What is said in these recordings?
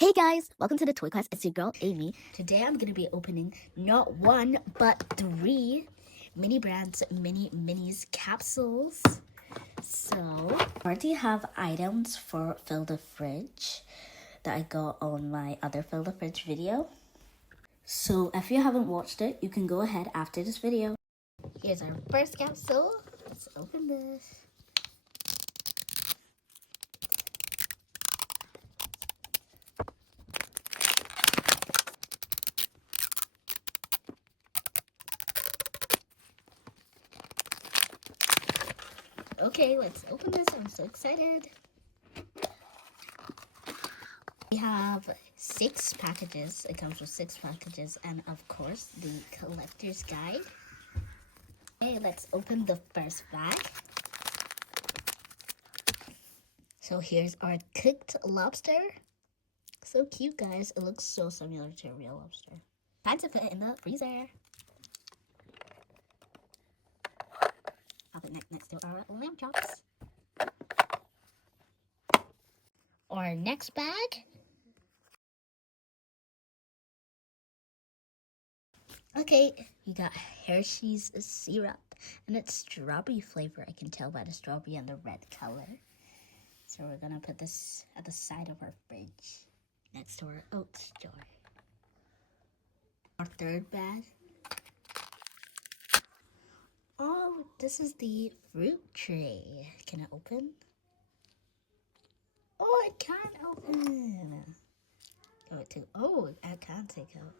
Hey guys, welcome to the Toy Quest. It's your girl Amy. Today I'm gonna be opening not one but 3 mini brands, minis capsules. So I already have items for fill the fridge that I got on my other fill the fridge video. So if you haven't watched it, you can go ahead after this video. Here's our first capsule. Let's open this. Okay, let's open this. I'm so excited. We have 6 packages. It comes with 6 packages and of course the collector's guide. Okay, let's open the first bag. So here's our cooked lobster. So cute, guys. It looks so similar to a real lobster. Time to put it in the freezer. Pop it next to our lamb chops. Our next bag. Okay, you got Hershey's syrup, and it's strawberry flavor. I can tell by the strawberry and the red color. So we're gonna put this at the side of our fridge, next to our oats jar. Our third bag. Oh, this is the fruit tray. Can it open? Oh, it can open. Oh, I can take out.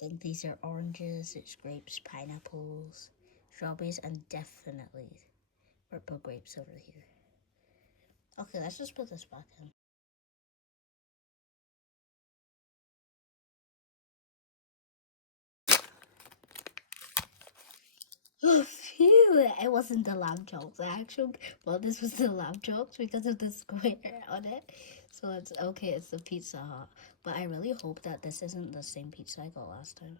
I think these are oranges, it's grapes, pineapples, strawberries, and definitely purple grapes over here. Okay, let's just put this back in. Oh, phew! It wasn't the lamb chunks. Well, this was the lamb chunks because of the square on it. So it's okay, it's the Pizza Hut. But I really hope that this isn't the same pizza I got last time.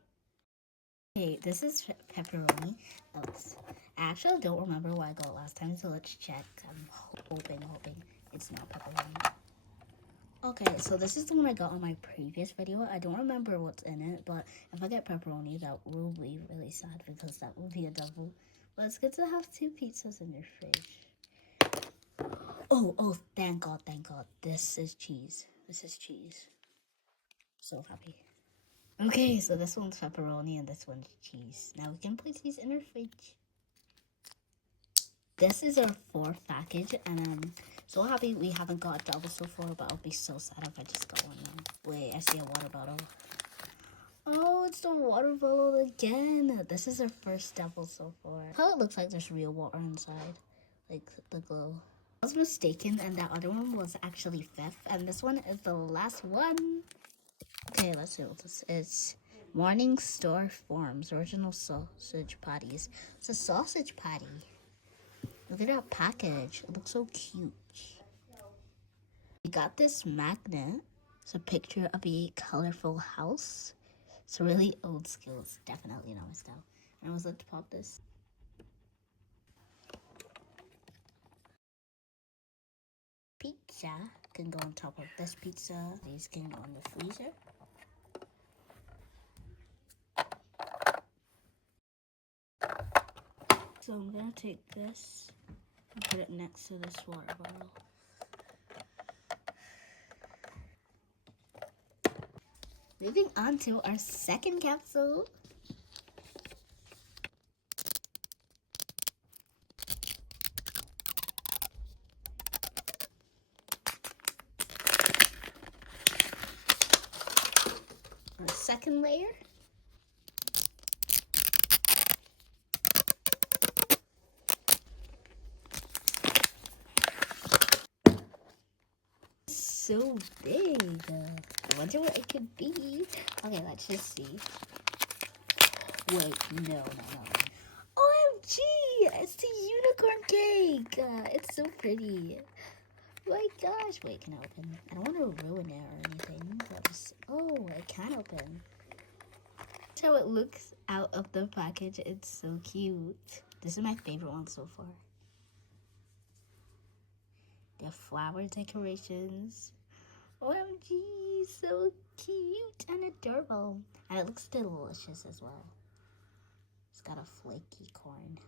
Okay, this is pepperoni. I actually don't remember what I got last time, so let's check. I'm hoping it's not pepperoni. Okay, so this is the one I got on my previous video. I don't remember what's in it, but if I get pepperoni, that will be really sad because that will be a double. But it's good to have 2 pizzas in your fridge. Oh, thank God. This is cheese. So happy. Okay, so this one's pepperoni and this one's cheese. Now we can place these in our fridge. This is our 4th package, and I'm so happy we haven't got a double so far, but I'll be so sad if I just got one now. Wait, I see a water bottle. Oh, it's the water bottle again. This is our first double so far. How it looks like there's real water inside, like the glow. I was mistaken, and that other one was actually 5th, and this one is the last one. Okay, let's see what this is. Morning Store Farms original sausage patties. It's a sausage patty. Look at that package. It looks so cute. We got this magnet. It's a picture of a colorful house. It's really old school. It's definitely not my style. And I was like to pop this. Pizza can go on top of this pizza. These can go on the freezer. So I'm gonna take this and put it next to this water bottle. Moving on to our second capsule. Our second layer. So big. I wonder what it could be. Okay, let's just see. Wait, no. OMG! It's the unicorn cake! It's so pretty. My gosh. Wait, can I open it? I don't want to ruin it or anything. But just, oh, it can open. That's how it looks out of the package. It's so cute. This is my favorite one so far. The flower decorations. OMG, so cute and adorable. And it looks delicious as well. It's got a flaky corn.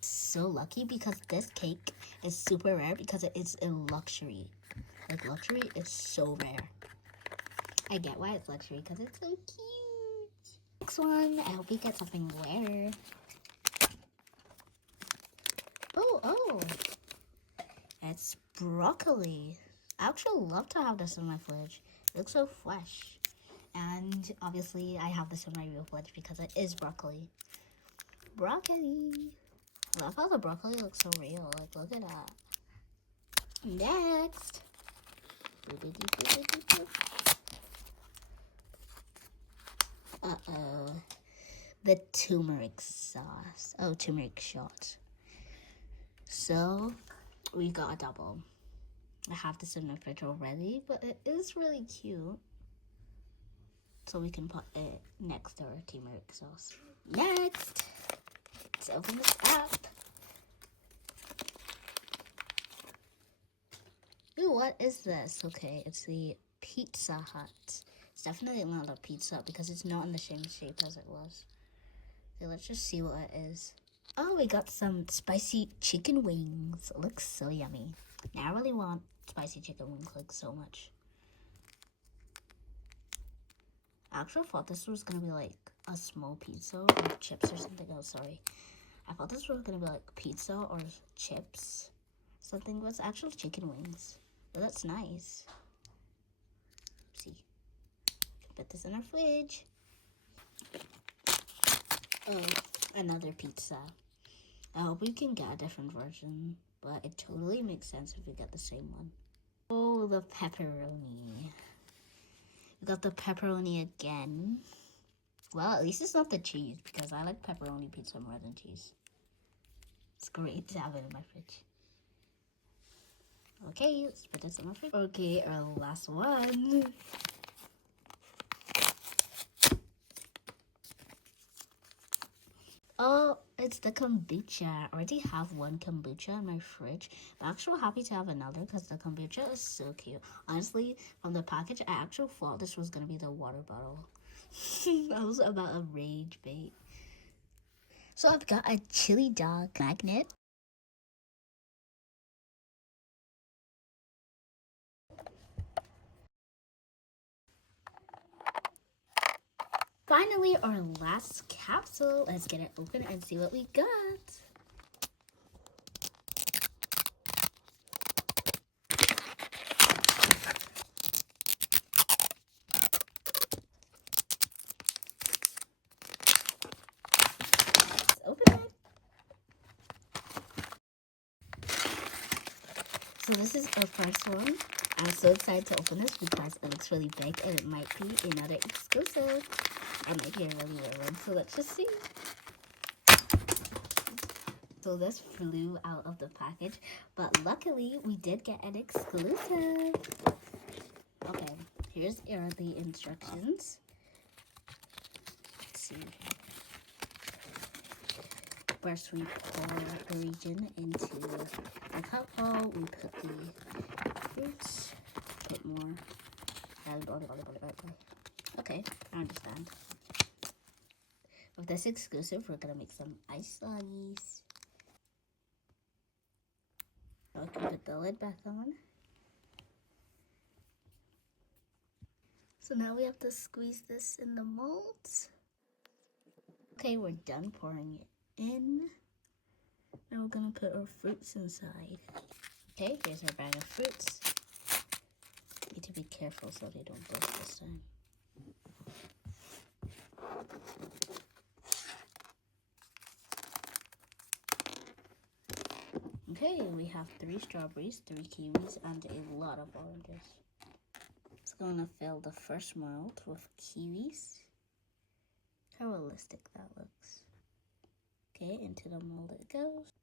So lucky because this cake is super rare because it is a luxury. Like luxury is so rare. I get why it's luxury because it's so cute. Next one, I hope we get something rare. Oh, it's broccoli. I actually love to have this in my fridge. It looks so fresh. And obviously I have this in my real fridge because it is broccoli. Broccoli. I love how the broccoli looks so real. Like, look at that. Next. Uh-oh. The turmeric sauce. Oh, turmeric shot. So, we got a double. I have this in my fridge already, but it is really cute. So we can put it next to our turmeric sauce. Next, let's open this up. Ooh, what is this? Okay, it's the Pizza Hut. It's definitely not a pizza because it's not in the same shape as it was. Okay, let's just see what it is. Oh, we got some spicy chicken wings. It looks so yummy. Now I really want spicy chicken wings like so much. I actually thought this was gonna be like a small pizza or chips or something. Oh, sorry. I thought this was gonna be like pizza or chips. Something, but it's actually chicken wings. But that's nice. See. Put this in our fridge. Oh, another pizza. I hope we can get a different version, but it totally makes sense if we get the same one. Oh, the pepperoni. We got the pepperoni again. Well, at least it's not the cheese because I like pepperoni pizza more than cheese. It's great to have it in my fridge. Okay, let's put this in my fridge. Okay, our last one. Oh, it's the kombucha. I already have one kombucha in my fridge, but I'm actually happy to have another because the kombucha is so cute. Honestly, from the package, I actually thought this was gonna be the water bottle. I was about a rage bait. So I've got a chili dog magnet. Finally, our last capsule. Let's get it open and see what we got. Let's open it. So this is our first one. I'm so excited to open this because it looks really big and it might be another exclusive. Or might be a really rare one. So let's just see. So this flew out of the package, but luckily we did get an exclusive. Okay, here's the instructions. Let's see. First we pour the region into the cup bowl. We put the fruits, put more. Okay, I understand. With this exclusive, we're gonna make some ice lollies. So I can put the lid back on. So now we have to squeeze this in the molds. Okay, we're done pouring it in. Now we're gonna put our fruits inside. Okay, here's our bag of fruits. Need to be careful so they don't burst this time. Okay, we have 3 strawberries, 3 kiwis, and a lot of oranges. It's gonna fill the first mold with kiwis. How realistic that looks. Okay, into the mold it goes.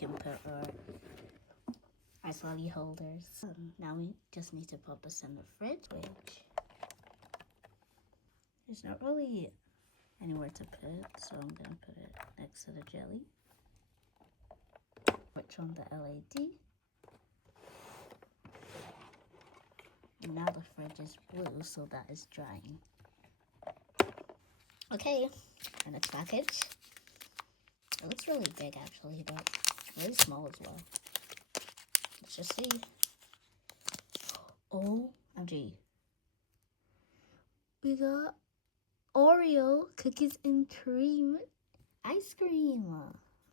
can put our ice lolly holders. Now we just need to put this in the fridge, which there's not really anywhere to put it, so I'm gonna put it next to the jelly. Switch on the LED. And now the fridge is blue, so that is drying. Okay, our next package. It looks really big actually, but really small as well. Let's just see. OMG. We got Oreo cookies and cream ice cream.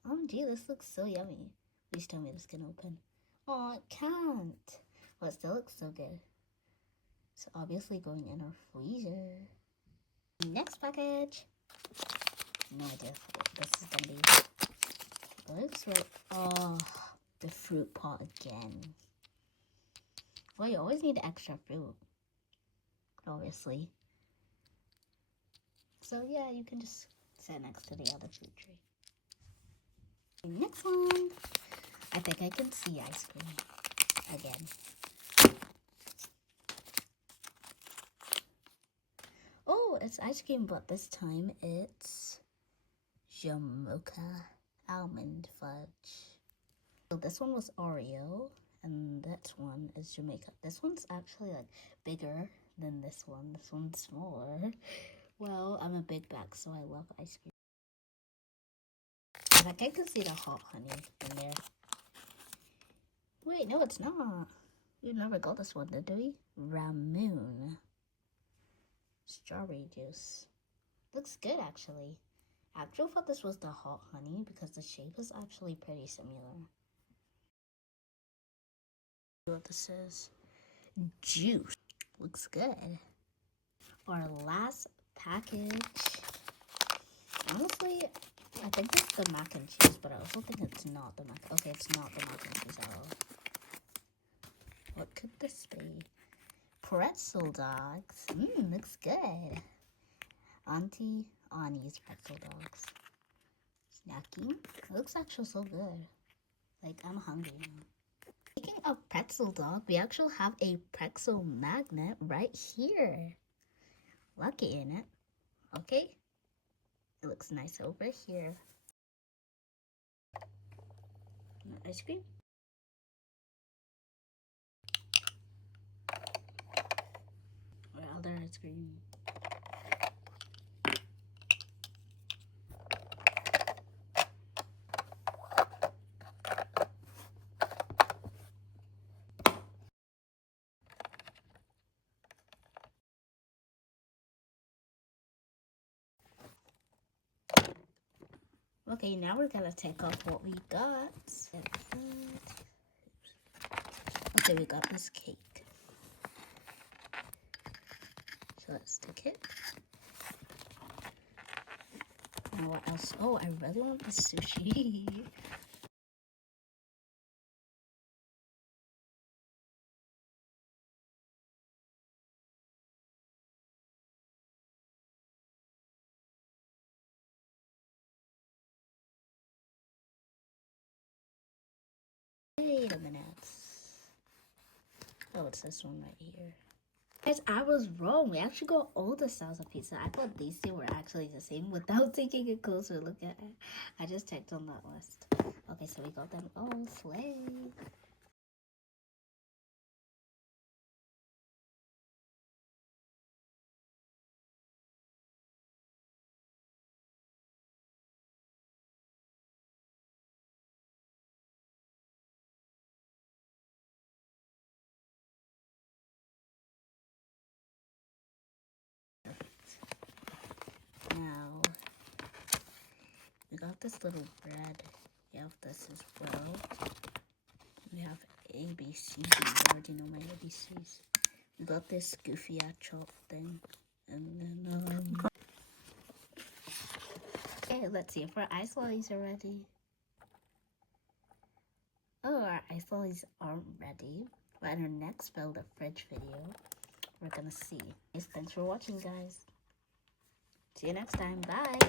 OMG, this looks so yummy. Please tell me this can open. Oh, it can't. Well, it still looks so good. It's obviously going in our freezer. Next package. No idea what this is gonna be. It looks like, oh, the fruit pot again. Well, you always need extra fruit, obviously. So yeah, you can just sit next to the other fruit tree. Next one. I think I can see ice cream again. Oh, it's ice cream, but this time it's Jamaica almond fudge. So this one was Oreo, and that one is Jamaica. This one's actually like bigger than this one. This one's smaller. Well, I'm a big bag, so I love ice cream. Like I can see the hot honey in there. Wait, no, it's not. We never got this one, did we? Ramoon. Strawberry juice. Looks good, actually. I actually thought this was the hot honey because the shape is actually pretty similar. What this is. Juice. Looks good. Our last package. Honestly, I think it's the mac and cheese, but I also think it's not the mac. Okay, it's not the mac and cheese at all. What could this be? Pretzel dogs. Looks good. Auntie Annie's pretzel dogs. Snacking. It looks actually so good. Like, I'm hungry now. Speaking of pretzel dog, we actually have a pretzel magnet right here. Lucky in it. Okay. It looks nice over here. Ice cream. Or other ice cream. Okay, now we're gonna take off what we got. Okay, we got this cake. So let's stick it. And what else? Oh, I really want the sushi. Wait a minute. Oh, it's this one right here. Guys, I was wrong. We actually got all the styles of pizza. I thought these two were actually the same without taking a closer look at it. I just checked on that list. Okay, so we got them all. Slay. Now, we got this little bread. We have this as well. We have ABCs. I already know my ABCs. We got this goofy chop thing. And then, okay, let's see if our ice lollies are ready. Oh, our ice lollies aren't ready. But in our next build a fridge video, we're gonna see. Thanks for watching, guys. See you next time. Bye.